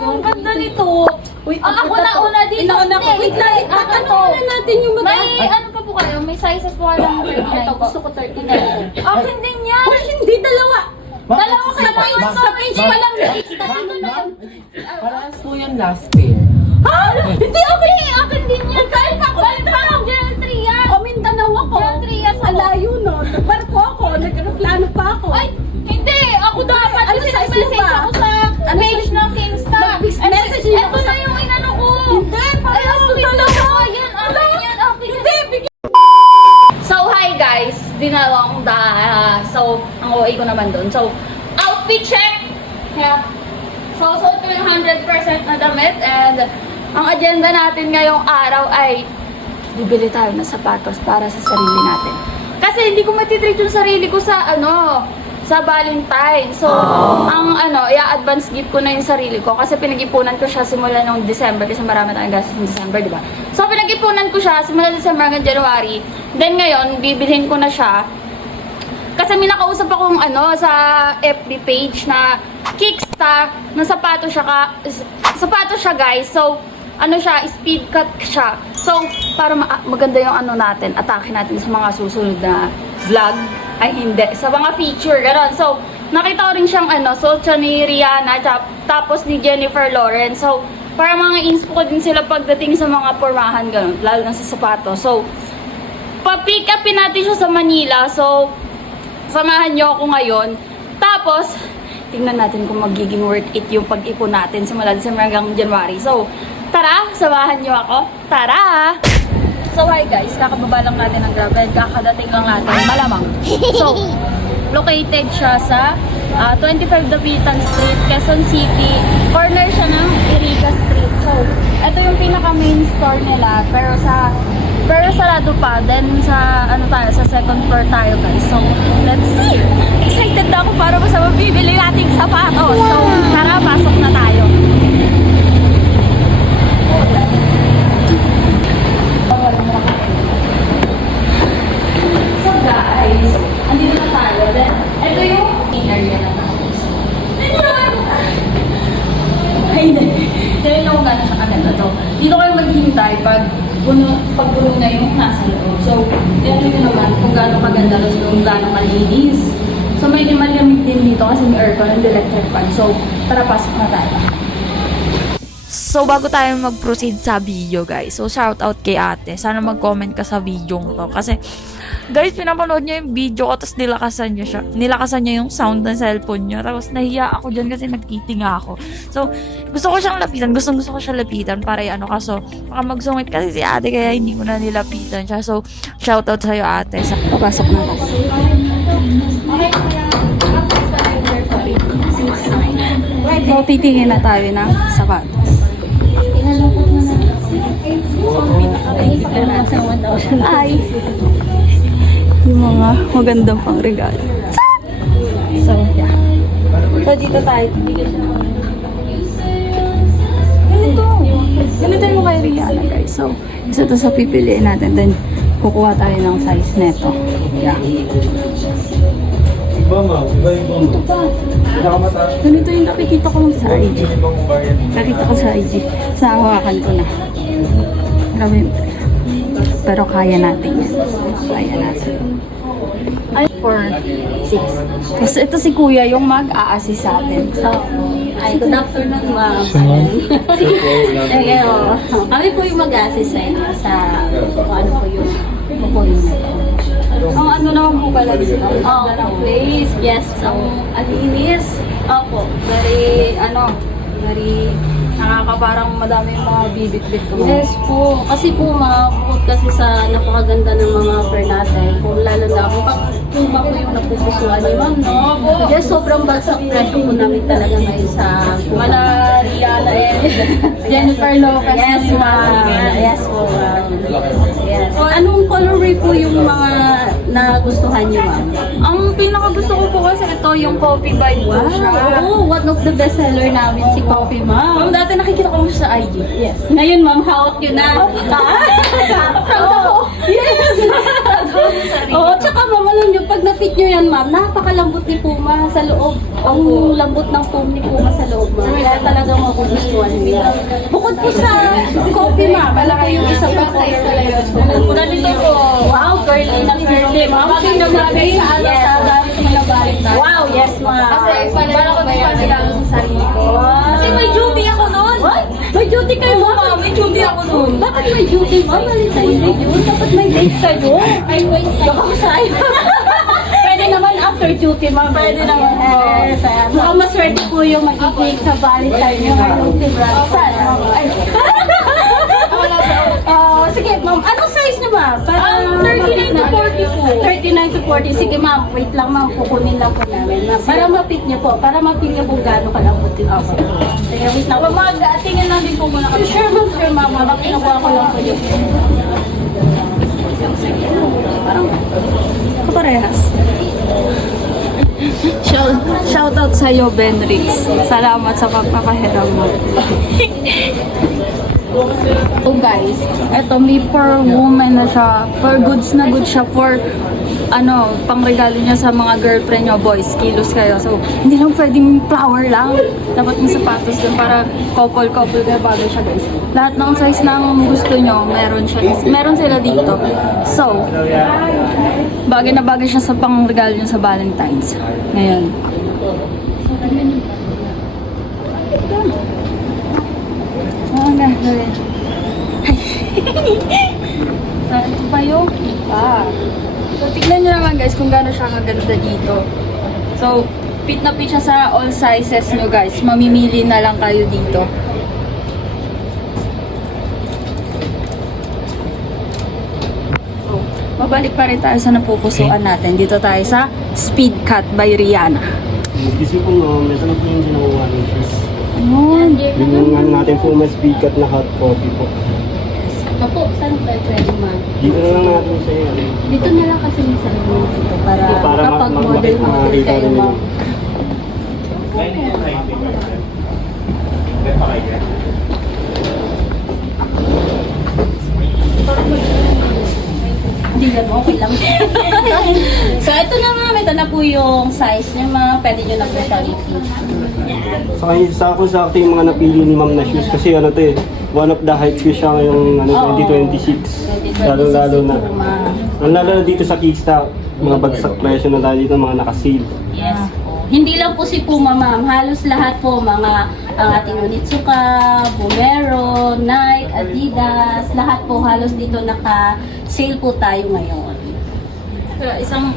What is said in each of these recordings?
Ang ganda nito. Wait, Ako na una dito. Inauna ko. Wait lang. Tatanungin na natin yung May ano pa po kayo? May sizes po kayo ng 39. Ito, gusto ko 39. Akin din yan. Uy, hindi, dalawa. Dalawa kayo na yun. Sa page pa lang. Parehas po yung last pair. Ha? Hindi, okay. Akin din yan. Dahil pa ako. Gen 3 yan. O, Mindanao ako. Gen 3 yan. Ang layo, no? Barko ako. Nagplano pa ako. Ay, hindi. Ako dapat. Ano Kasi size mo nag-message ba? ako sa page ng Kingsta. Nag-message niyo ako Ito sa... na yung inano ko. Hindi, parehas ko talaga. Yan, akin yan. Hindi, bigyan. So, hi guys! Dinalawang So, ang OA ko naman doon. So, outfit check! Yeah. So, suot ko yung 100% na damit and ang agenda natin ngayong araw ay bibili tayo ng sapatos para sa sarili natin. Kasi hindi ko matitreat yung sarili ko sa sa Valentine. So, ang i-advance gift ko na yung sarili ko kasi pinag-ipunan ko siya simula nung December kasi marami tayong gastos ng December, di ba? So, pinag-ipunan ko siya simula December hanggang January. Then ngayon, bibilhin ko na siya. Kasi may nakausap akong sa FB page na Kicksta na sapatos siya guys. So, siya, speed cut siya. So, para maganda yung natin, atake natin sa mga susunod na vlog. Ay, hindi. Sa mga feature, gano'n. So, nakita ko rin siyang suot siya ni Rihanna, tapos ni Jennifer Lawrence. So, para mga inspo ko din sila pagdating sa mga pormahan, gano'n. Lalo na sa sapatos. So, pa-pick upin natin siya sa Manila. So, samahan niyo ako ngayon. Tapos, tingnan natin kung magiging worth it yung pag-ipon natin simula December hanggang January. So, tara, samahan niyo ako. Tara! So, hi guys. Kakababa lang natin ng Grab and kakadating lang natin. Malamang. So, located siya sa 25 Dapitan Street, Quezon City. Corner siya ng Iriga Street. So, ito yung pinaka-main store nila. Pero sarado pa. Then, sa sa second floor tayo guys. So, let's see! Excited na ako para sa mabibili nating sapatos. So, tara, pasok na tayo. So guys, andito na tayo. Then, ito yung area na tayo. Ay, hindi. Dahil ako gano'n siya kaganda to. Dito kayo maghihintay pag puno na yung nasa loob. So, ito nyo naman kung gano'n kaganda rin kung gano'n kalinis. So, medyo malamig din dito kasi may aircon and electric fan. So, tara, pasok na tayo. So, bago tayo mag-proceed sa video, guys. So, shout out kay ate. Sana mag-comment ka sa video to. Kasi, guys, pinapanood niya yung video ko, tapos nilakasan niya yung sound ng cellphone niya. Tapos, nahiya ako dyan kasi nagtitinga ako. So, gusto ko siyang lapitan. Gusto ko siyang lapitan para kaso, baka magsungit kasi si ate, kaya hindi ko na nilapitan siya. So, shout out sa'yo, ate. Papasok na tayo. So, titingin na tayo ng sapatos. Ay, yung mga magandang pang regalo. So, yeah. So, dito tayo. Ganito mo kay Rihanna, guys. So, isa to sa pipiliin natin. Then, kukuha tayo ng size neto. Yeah. Ito pa. Ganito yung nakikita ko lang sa IG. Nakita ko sa IG. Sa hawakan ko na. Pero kaya natin yan. Kaya natin. Ay, 4, 6. Kasi ito si Kuya yung mag-a-assist sa atin. So, Ay, good afternoon, ma'am. Kami po yung mag-assist sa inyo sa kung ano po yung pupunin nito. ang ano naman po pala dito. Ang place, yes. Ang linis. Opo. Very, very nakakaparang madami yung mga bibit-bit ko. Yes po. Kasi po, bukod kasi sa napakaganda ng mga offer natin, kung lalo na kung pa po yung napupusuan ni ma'am, no? Yes, sobrang bagsak presyo po namin talaga ngayon sa Mana Rihanna and Jennifer Lopez. Yes, ma'am. Yes po, ma'am. Yes. Anong colorway po yung mga nagustuhan niyo, ma'am? Ang pinakagusto ko po kasi ito yung coffee vibe po siya. Oo, one of the best seller namin si Coffee, ma'am. Ma'am, dati nakikita ko sa IG. Yes. Ngayon, ma'am, hawak yun na. Proud ako. Yes! Oo, tsaka ma'am, alam nyo, pag na-fit nyo yan ma'am, napakalambot ni Puma sa loob. Ang lambot ng foam ni Puma sa loob ma'am. Kaya talagang magugustuhan nila. Bukod po sa coffee ma'am, ano po yung isa pa po? Ganito po. Wow, girly na girly ma'am. Sino namin sa ano sa gamit mo na balik? Wow, yes ma'am. Kasi para ko din pagkakalo sa sarili ko. Kasi may duty ako noon. What? May duty kayo ma'am? May duty ako noon. Bakit may duty ma'am? Valentine's Day yun? Dapat may date kayo. Ay, wait. Baka masaya. Pwede naman after duty ma'am. Pwede naman. Yes. Mukhang maswerte po yung magiging sa Valentine nyo ngayong February. Sana. Ay. Sige ma'am, anong size niyo ma'am? 39 to 40 po. 39 to 40. Sige ma'am, wait lang ma'am, kukunin lang po namin ma'am. Para ma-fit niyo po, para ma-fit niyo kung gaano kalambot yung isa. Sige, wait lang. Tingin lang din po muna kami. Sure ma'am, sure ma'am. Ma'am, kinukuha ko lang po yung Parehas. Shout out sa iyo, Benrix. Salamat sa pagpapahiram mo. So guys, eto may per woman na siya, per goods na goods siya for ano, pangregalo niya sa mga girlfriend niyo, boys, kilos kayo. So, hindi lang pwedeng flower lang. Dapat may sapatos din para couple-couple kaya bagay siya guys. Lahat ng size ng gusto niyo, meron sila dito. So, bagay na bagay siya sa pangregalo niyo sa Valentine's. Ngayon. Oh, gagawin. Saan pa yung? So, tignan nyo naman guys kung gaano siya kaganda dito. So, fit na fit siya sa all sizes nyo guys. Mamimili na lang kayo dito. So, mabalik pa rin tayo sa napupusuan natin. Dito tayo sa Speed Cut by Rihanna. Kasi po meron na po yung ginawa ng shoes. Ayun. Yung ano natin po, mas bigat na hot coffee po. Opo, saan pa pwede ma'am? Dito na lang natin sa iyo. Dito na lang kasi yung salon dito para, Para kapag ma- model makita kayo rin ma'am. Hindi yan, okay lang. So, ito na ma'am, ito na po yung size niya ma'am. Pwede nyo na po siya repeat. Sa akin sakto yung mga napili ni ma'am na shoes kasi ano to eh, one of the hype shoes siya ngayong ano, 2026. Lalo-lalo na. Lalo na dito sa Kickstart, mga bagsak presyo na tayo dito, mga naka-sale. Yes po. Hindi lang po si Puma ma'am, halos lahat po mga ang ating Onitsuka, Vomero, Nike, Adidas, lahat po halos dito naka-sale po tayo ngayon. Isang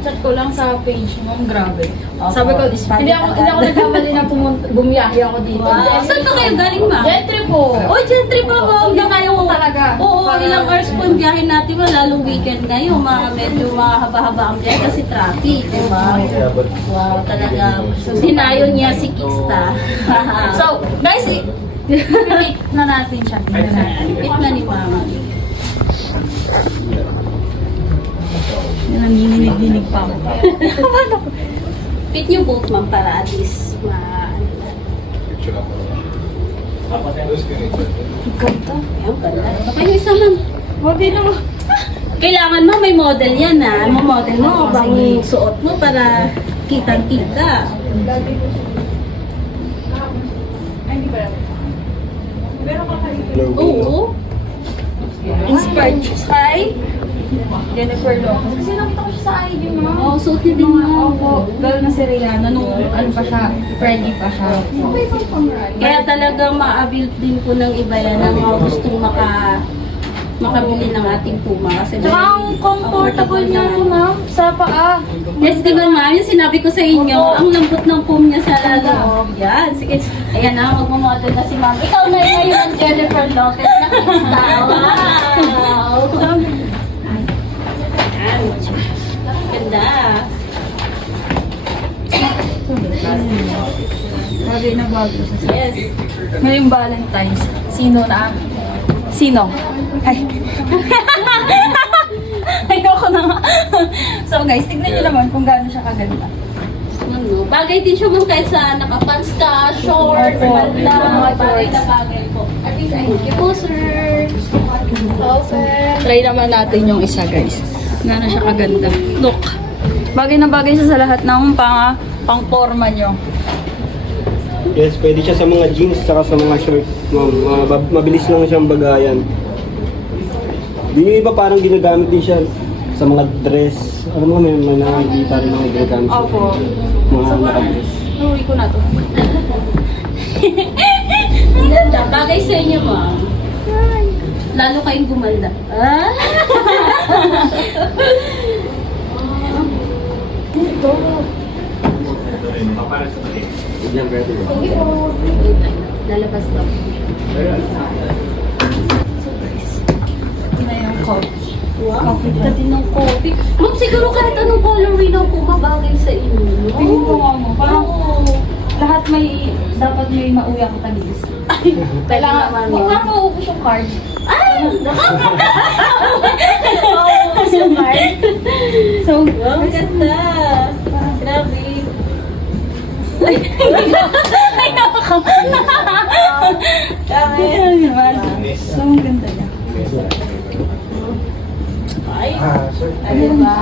chat ko lang sa page mo, grabe. Opo, Sabi ko, Spanish hindi ako nagkamali na bumiyahe ako dito. Wow. Saan pa kayo galing ma'am? Gentry po. Oh, gentry pa ma'am. Hindi kaya ko talaga. Oo, ilang hours po yung biyahe natin mo, lalong weekend ngayon. Medyo mahaba-haba ang biyahe kasi traffic, di ba? Wow, talaga. Dinayon niya si Kista. So, guys, i-pick na natin siya. Tingnan natin. Pit na ni mama. Nanginginig-ginig pa ako. Pit niyo both ma'am para at least Ganda. Ayun, ganda. Baka yung isa ma'am. Wagi na mo. Kailangan mo may model yan ha. May model mo bang suot mo para kitang-kita. Oo. Inspired siya kay Jennifer Lopez. Kasi nakita ko siya sa ID mo. Oo, suot niya din ma'am. Opo, girl na si Rihanna. Nung ano pa siya, Freddy pa siya. Okay, so Kaya talagang ma-avail din po ng iba yan ang mga gustong makabili ng ating Puma. Kasi Tsaka ang comfortable niya, ma'am, sa paa. Yes, di ba ma'am? Yung sinabi ko sa inyo, ang lambot ng foam niya sa loob. Yan, sige. Ayan na, magmamodel na si ma'am. Ikaw na ngayon ang Jennifer Lopez na Kista. Wow! Ayan. Ganda. Bagay na bago siya. Yes. Ngayong Valentine's, sino? Ay. Ayoko na nga. So guys, tignan nyo naman kung gaano siya kaganda. Ano, bagay din siya ma'am kahit sa nakapants ka, short, Opo. mala, bagay na bagay po. Thank you po, sir. Try naman natin yung isa guys. Gano'n siya kaganda. Look. Bagay na bagay siya sa lahat ng pang-forma nyo. Yes, pwede siya sa mga jeans saka sa mga shorts. Mabilis lang siyang bagayan. Yung iba parang ginagamit din siya sa mga dress. Alam mo, may nakikita rin mga ginagamit siya. Opo. Mga nakadress. Uwi ko na to. Ang ganda. Bagay sa inyo, ma'am. Lalo kayong gumanda. Ah? Yan, pwede ba? Lalabas daw. Na yung coffee. Wow, pati ng coffee. Ma'am, siguro kahit anong colorway na po mabagay sa inyo. Tingin ko nga mo, parang lahat dapat may mauwi ako tagis. Kailangan, huwag nga mauubos yung card. Mauubos yung card. So, Ang ganda. Grabe. ay, nakaka. Grabe. So, ang ganda niya. Ay, diba?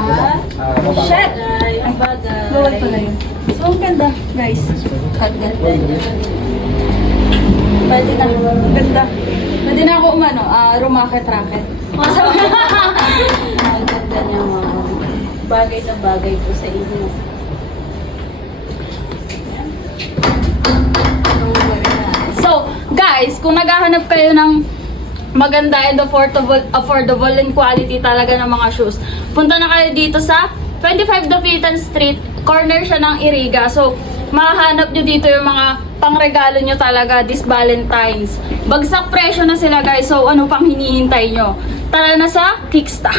Shit! Ang bagay. Bawal pala yun. So, ang ganda, guys. Ang ganda niya. Pwede na. Ang ganda. Pwede na ako rumakit-raket. Ang ganda niya, ma'am. Bagay na bagay po sa inyo. So, guys, kung naghahanap kayo ng maganda and affordable and quality talaga ng mga shoes, punta na kayo dito sa 25 Dapitan Street, corner siya ng Iriga. So, mahahanap nyo dito yung mga pangregalo nyo talaga this Valentine's. Bagsak presyo na sila, guys. So, ano pang hinihintay nyo? Tara na sa Kicksta.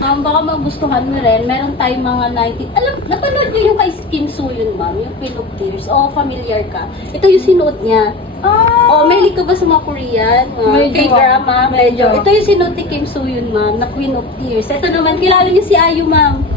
Ma'am, baka magustuhan mo rin. Meron tayong mga 90... Alam, napanood niyo yung kay Kim Soo Hyun, ma'am? Yung Queen of Tears. O, familiar ka. Ito yung sinuot niya. Ah! O, mahilig ka ba sa mga Korean? Medyo, K-drama? medyo. Ito yung sinuot ni Kim Soo Hyun, ma'am, na Queen of Tears. Ito naman, kilala niyo si IU, ma'am.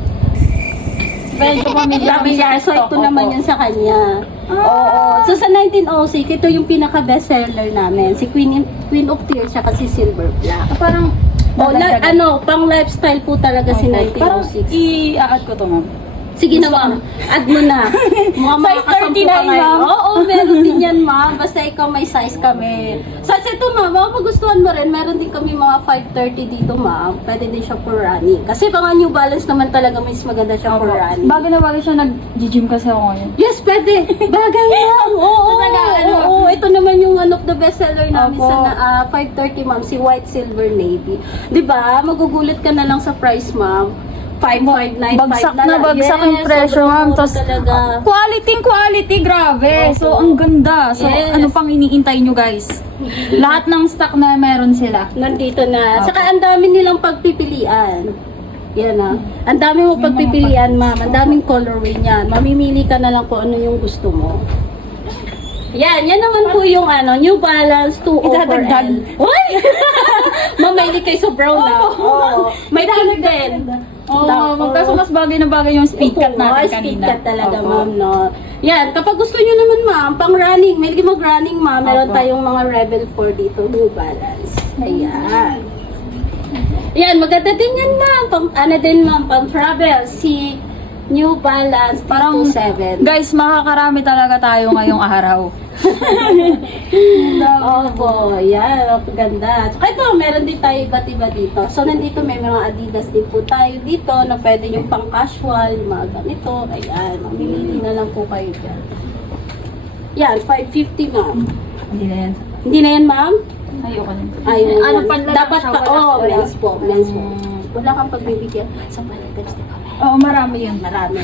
Medyo Familiar. So, ito naman yun sa kanya. Oo. So, sa 1906, ito yung pinaka-bestseller namin. Si Queen of Tears, siya kasi Silver Black. Parang, Pang lifestyle po talaga si parang 1906. i-add ko to, ma'am. Sige na, ma'am. Add mo na. Mga makakasampu ka 39, ngayon. ma'am. Oo, meron din yan, ma'am. Basta ikaw may size kami. Size ito, ma'am. Baka magustuhan mo rin. Meron din kami mga 530 dito, ma'am. Pwede din siya for running. Kasi mga New Balance naman talaga mas maganda siya for running. Bagay na bagay siya, nag-gym kasi ako ngayon. Yes, pwede. Bagay lang. Oo, oo. Ito naman yung one of the bestseller namin Opo. sa 530, ma'am. Si White Silver Navy. Diba? Magugulat ka na lang sa price, ma'am. 5,595 Bagsak na na lang. bagsak Yes, yung presyo, sobrang ma'am. mura Tapos, talaga. quality, grabe. Opo. So, ang ganda. So, Yes. ano pang iniintay nyo, guys? Lahat ng stock na meron sila. Nandito na. Opo. Saka ang dami nilang pagpipilian. Yan ah. Ang dami mo pagpipilian, ma'am. Ang daming colorway niyan. Mamimili ka na lang kung ano yung gusto mo. Yan naman po yung New Balance 204L. Idadagdag. Uy! Mamaili kayo sa brown na. Oo. May pink din. Oo, magkaso mas bagay na bagay yung speed cut natin kanina. Speed cut talaga, Opo. ma'am, no? Yan, kapag gusto nyo naman, ma'am, pang running, may mag-running, ma'am, meron Opo. tayong mga Rebel 4 dito, New Balance. Ayan. Yan, maganda din yan, ma'am. Pang travel, si New Balance Parang, 227. guys, makakarami talaga tayo ngayong araw. Opo, yan, ganda. Tsaka ito, meron din tayo iba't iba dito. So, nandito may mga Adidas din po tayo dito na pwede yung pang casual, yung mga ganito. Ayan, mamimili na lang po kayo dyan. Yan, 550, ma'am. Hindi na yan. Hindi na yan, ma'am? Ayoko na. Ayun. Ano, yan. panlalaki Dapat siya, pa, wala. men's po, men's po. Wala kang pagbibigyan sa panlitabs na kami. Oo, marami yan. Marami.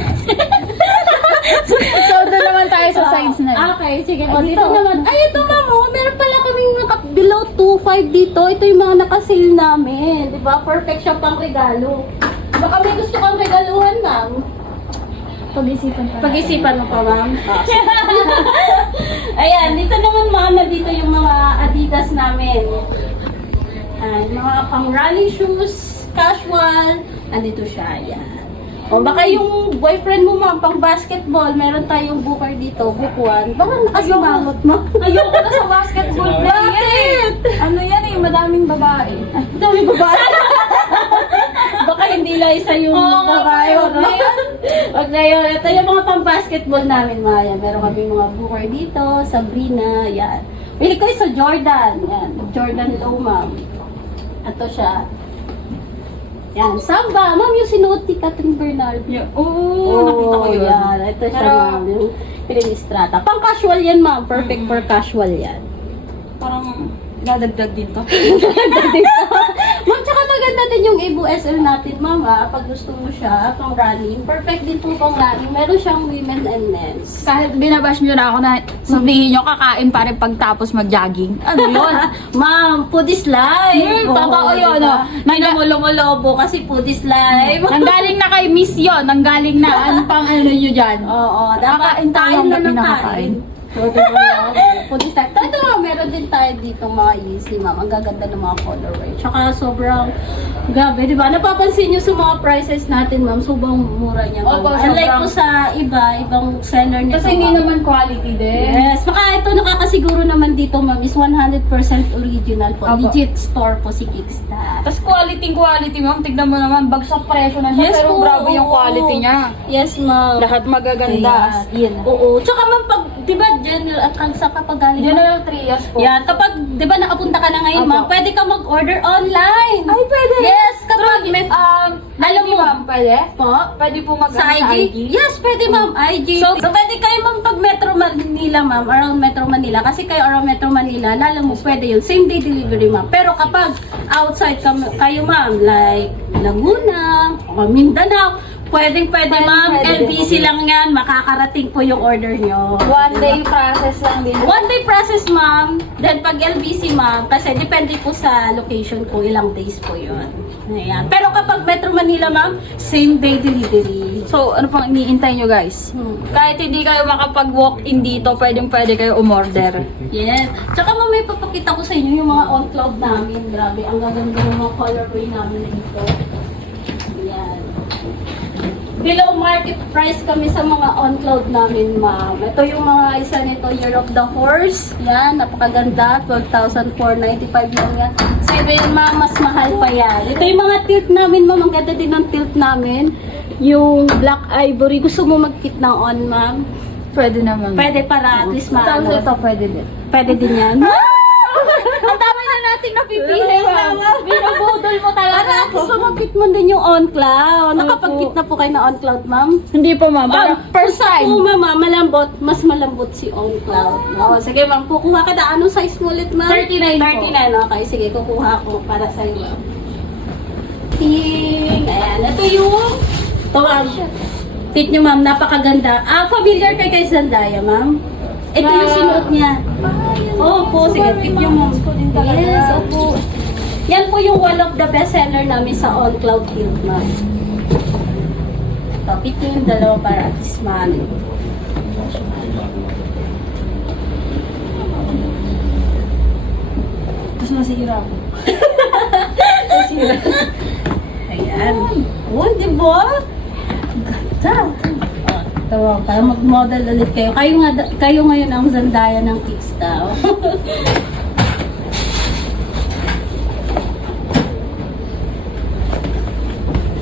So, doon naman tayo sa sides na yun. Okay, sige po. Ay, Dito dito. naman. Ay, ito ma'am, meron pala kaming below 2.5 dito. Ito yung mga naka-sale namin. Di ba? Perfect siya pang regalo. Baka may gusto kang regaluhan, ma'am. Pag-isipan pa. Pag-isipan mo pa, ma'am. Ayan, dito naman, ma'am, dito yung mga Adidas namin. Ay, mga pang running shoes, casual. Andito siya, ayan. O baka yung boyfriend mo, ma'am, pang basketball, meron tayong booker dito, book 1. Baka nakasimangot mo. Ayoko na sa basketball player. Bakit? Ano yan eh, madaming babae. Dami babae. hindi lang isa yung Oo, babae. wag na yun. Wag na yun. Ito yung mga pang-basketball namin, Maya. Meron kami mga Booker dito, Sabrina, yan. Pili ko yung sa Jordan. Yan, Jordan Low, ma'am. Ito siya. Yan, Samba. Ma'am, yung sinuot ni Catherine Bernard. Oo, nakita ko yun. Yan. Ito siya, Pero- ma'am. Yung Pilistrata. Pang-casual yan, ma'am. Perfect for casual yan. Parang dadagdag din to. Ma'am, tsaka maganda din yung Evo SL natin, ma'am, pag gusto mo siya, pang running. Perfect din po pang running. Meron siyang women and men's. Kahit binabash nyo na ako na sabihin nyo kakain pa rin pagtapos mag-jogging. Ano yun? Ma'am, food is life. Totoo yun, diba? oh. Hindi na mo lumolobo kasi food is life. Nanggaling na kay Miss yun. Nanggaling na ano pang ano nyo dyan. Oo, dapat Kakain tayo tayo na hanggat ng pinakakain. kain. So, diba? Food is life. Ito nga, meron din tayo dito mga easy, ma'am. Ang gaganda ng mga colorway. Tsaka sobrang, grabe, di ba? Napapansin nyo sa mga prices natin, ma'am, sobrang mura niya. ma'am. Opo, Unlike sobrang- po sa iba, ibang seller nito. Kasi hindi ma'am. naman quality din. Yes, maka ito nakakasiguro naman dito, ma'am, is 100% original po. Opo. Legit store po si Kickstart. Tapos quality, ma'am. Tignan mo naman, bagsak presyo na siya. Yes pero po, grabe yung oo. quality niya. Yes, ma'am. Lahat magaganda. Yes. Oo. Tsaka ma'am, pag, di ba, general, ang sa kapag galing mo? General Trias po. Yan, kapag, di ba, nakapunta ka na ngayon, Opo. ma'am, pwede ka mag-order online. Ay, pwede. Yes, kapag may, Alam mo, ma'am, pwede? po, Pwede po mag sa IG? Yes, pwede ma'am, IG. So, pwede kayo ma'am pag Metro Manila ma'am, around Metro Manila. Kasi kayo around Metro Manila, lalo mo pwede yun. Same day delivery ma'am. Pero kapag outside kayo ma'am, like Laguna, o Mindanao, pwede ma'am, pwede. LBC lang yan, makakarating po yung order nyo. One day process lang din. One day process ma'am, then pag LBC ma'am, kasi depende po sa location ko, ilang days po yun. Ayan. Pero kapag Metro Manila ma'am, same day delivery. So, ano pang iniintay nyo, guys? Kahit hindi kayo makapag-walk-in dito, pwede kayo umorder. Yes. Tsaka ma'am, may papakita ko sa inyo yung mga on-cloud namin. Grabe, ang gaganda ng mga colorway namin dito. Ayan. Below market price kami sa mga on-cloud namin, ma'am. Ito yung mga isa nito, Year of the Horse. Yan, napakaganda. 12,495 lang yan. Sabi yun, ma'am, mas mahal pa yan. Ito yung mga tilt namin, ma'am. Ang ganda din ng tilt namin. Yung Black Ivory. Gusto mo mag-kit ng on, ma'am? Pwede naman. Pwede para at least Tapos maano. ito, pwede din. Pwede din yan. Ang dami na nating napipili, ma'am. Binubudol mo Para talaga at ako. least mag-kit mo din yung on-cloud. Nakapag-kit na po kayo na on-cloud, ma'am? Hindi po, ma'am. Parang first time. Oo, mama, malambot. Mas malambot si on-cloud. Oo, sige, ma'am. Kukuha ka na. Anong size mo ulit, ma'am? 39 po. 39, okay. Sige, kukuha ko para sa iyo. Ting! Ayan. Ito yung... Ito, ma'am. Fit nyo, ma'am. Napakaganda. Familiar kay Zendaya, ma'am? Ito yung sinuot niya. Opo, sige. Fit nyo, ma'am. Yes, opo. Yan po yung one of the best seller namin sa on-cloud field, ma'am. Ito, fit nyo yung dalawa para at least maano. Tapos nasira ako. Ayan. Oh, di ba? Ganda. Ito, para mag-model ulit kayo. Kayo ngayon ang Zendaya ng Kickstyle.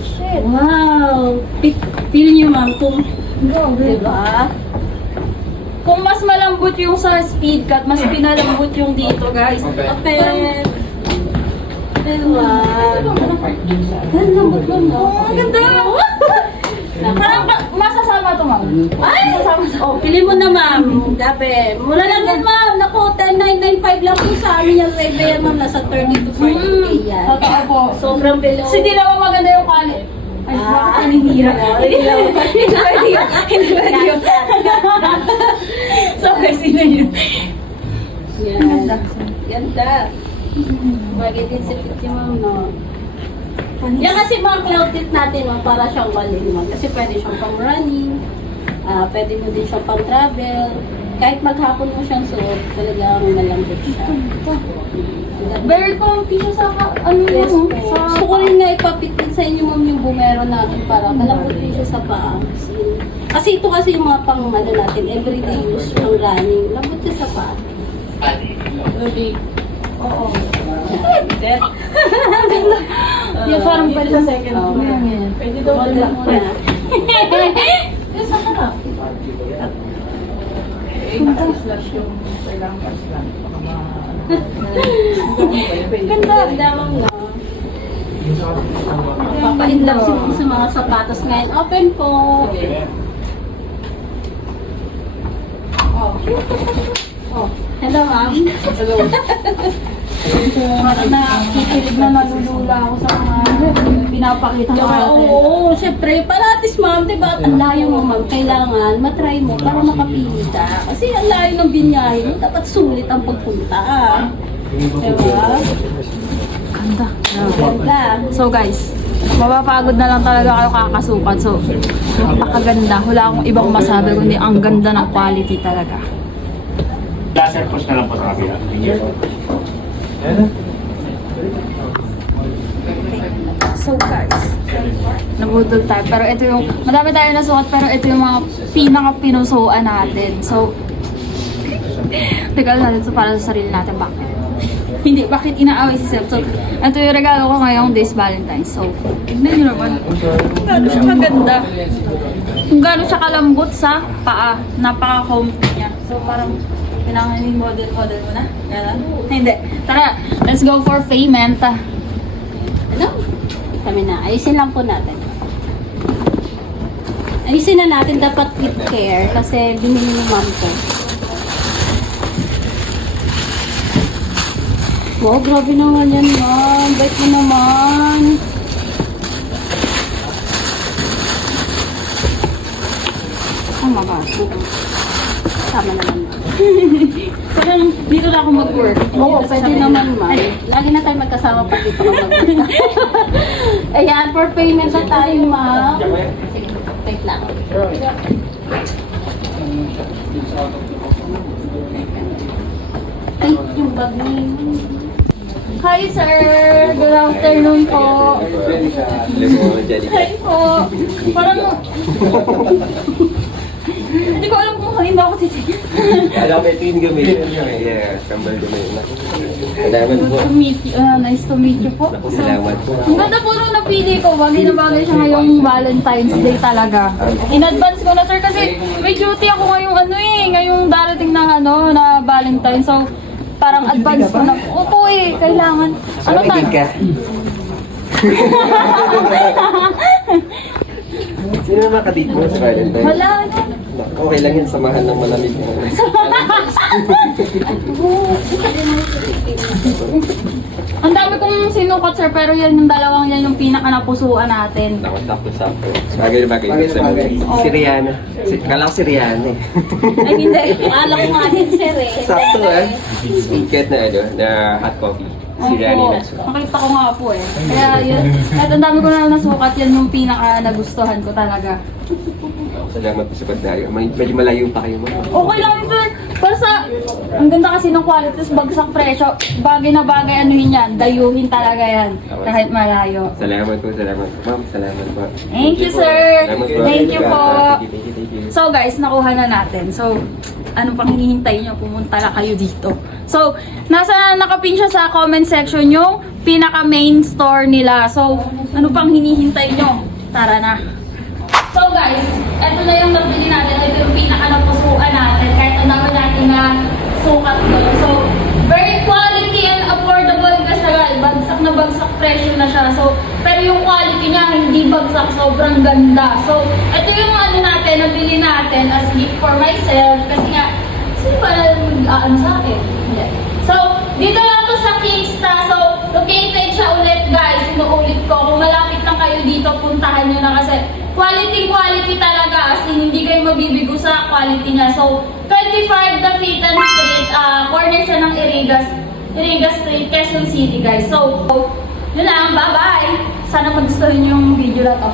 Shit. Wow! Feel nyo, ma'am, kung... Diba? Kung mas malambot yung sa speed cut, mas pinalambot yung dito, guys. Okay. Diba? Ang lambot lang, no? Ang ganda! Parang masasama to, ma'am. Ay! Oh, pili mo na, ma'am. Gabi. Mura lang yan, ma'am. Naku, 10,995 lang po sa amin yung rebe yan, ma'am. Nasa 30 to 40k yan. Totoo po. Sobrang below. Kasi di naman maganda yung quality. Ay, bakit naninira? Hindi pwede yun. Hindi pwede yun. So, guys, sino yun? Yan. Ganda. Magiging sipit yung ma'am, no? Yan kasi mga cloud tip natin, ma'am, para siyang walling, ma'am. Kasi pwede siyang pang running, pwede mo din siyang pang travel. Kahit maghapon mo siyang suot, talagang malambot siya. Very comfy siya sa ano Yes, yun. po. Gusto ko rin nga ipapit din sa inyo, ma'am, yung bumero natin para malambot din siya sa paa. Kasi ito kasi yung mga pang ano natin, everyday use pang running. Lambot siya sa paa. Oo. Yung parang pwede sa second floor. Ganyan. Pwede daw Wala muna. Ganda mo nga. Papa-inlove si Mom sa mga sapatos ngayon. Open po. Oh. Hello, ma'am. Parang nakikilig na nalulula ako sa mga pinapakita ko natin. Oo, syempre, paratis ma'am, diba? At ang layo mo ma'am, kailangan matry mo para makapili ka. Kasi ang layo ng binyahe mo, dapat sulit ang pagpunta. Diba? Ganda. Ganda. So guys, mapapagod na lang talaga kayo kakasukat. So, napakaganda. Wala akong ibang masabi kundi ang ganda ng quality talaga. Laser push na lang po sa kabila. So guys, nabudol tayo. Pero ito yung, madami tayo nasuot, pero ito yung mga pinaka-pinusuan natin. So, regalo natin ito para sa sarili natin. Bakit? Hindi, bakit inaaway si Seb? So, ito yung regalo ko ngayong Days Valentine's. So, tignan nyo naman. Kung gaano siya kaganda. Kung gaano siya kalambot sa paa. Napaka-comfy niya. So, parang kailangan yung model mo na. Ganun? Hindi. Tara, let's go for payment. Ano? Kami na. Ayusin lang po natin. Ayusin na natin dapat with care kasi binili ni ma'am ko. Wow, grabe naman yan, ma'am. Bait mo naman. Oh my gosh. Tama naman, ma'am. Parang dito na ako mag-work. Oo, pwede naman, ma'am. Lagi na tayo magkasama pag dito ka mag-work. Ayan, for payment na tayo, ma'am. Sige, wait lang. Ay, yung bag ni... Hi sir! Good afternoon po. Hi po. Parang... Hindi ko alam kung hindi ako titigil. Alam ko ito gamitin. Yeah, kambal gamitin na. Salamat po. Nice to meet you po. Salamat po. Ang ganda po nung napili ko. Bagay na bagay siya ngayong Valentine's Day talaga. In advance ko na sir kasi may duty ako ngayong darating na na Valentine's. So parang advance ko na. Opo kailangan. Ano May gig ka? Sino naman ka-date mo sa Valentine? Wala na. Okay lang yan, samahan ng malamig. Ang dami kong sinukat sir pero yan yung dalawang yan yung pinaka napusuan natin. Sakto-sakto. Bagay na bagay ko sa mga. Si Rihanna. Kala ko si Rihanna eh. Ay hindi. Alam ko nga din, sir eh. Sakto Sweet na na hot coffee. Si Rihanna Opo. yung nagsulat. Nakita ko nga po eh. Kaya yun. At ang dami ko na nasukat yan yung pinaka nagustuhan ko talaga. Salamat po sa pagdayo. Medyo malayo pa kayo mo. Okay lang yun, sir. Para sa, ang ganda kasi ng quality, bagsak presyo. Bagay na bagay, anuhin yan. Dayuhin talaga yan. Kahit malayo. Salamat po. Ma'am, salamat po. Thank you, sir. Salamat po. Thank you po. Thank you. So guys, nakuha na natin. So, ano pang hinihintay nyo? Pumunta na kayo dito. So, nakapin siya sa comment section yung pinaka main store nila. So, ano pang hinihintay nyo? Tara na. So guys, eto na yung nabili natin. Ito yung pinaka napusuan natin. Kahit ang dami natin na sukat doon. So, very quality and affordable na siya guys. Bagsak na bagsak presyo na siya. So, pero yung quality niya hindi bagsak. Sobrang ganda. So, ito yung ano natin, nabili natin as gift for myself. Kasi nga, sino ba ano sa akin? Hindi. So, dito lang to sa Kingstar. So, located siya ulit guys. Inuulit ko. Kung malapit lang kayo dito, puntahan nyo na kasi quality talaga. As in, hindi kayo mabibigo sa quality niya. So, 25 Dapitan Street. Corner siya ng Iriga Street, Quezon City guys. So, yun lang. Bye-bye! Sana magustuhan nyo yung video na to.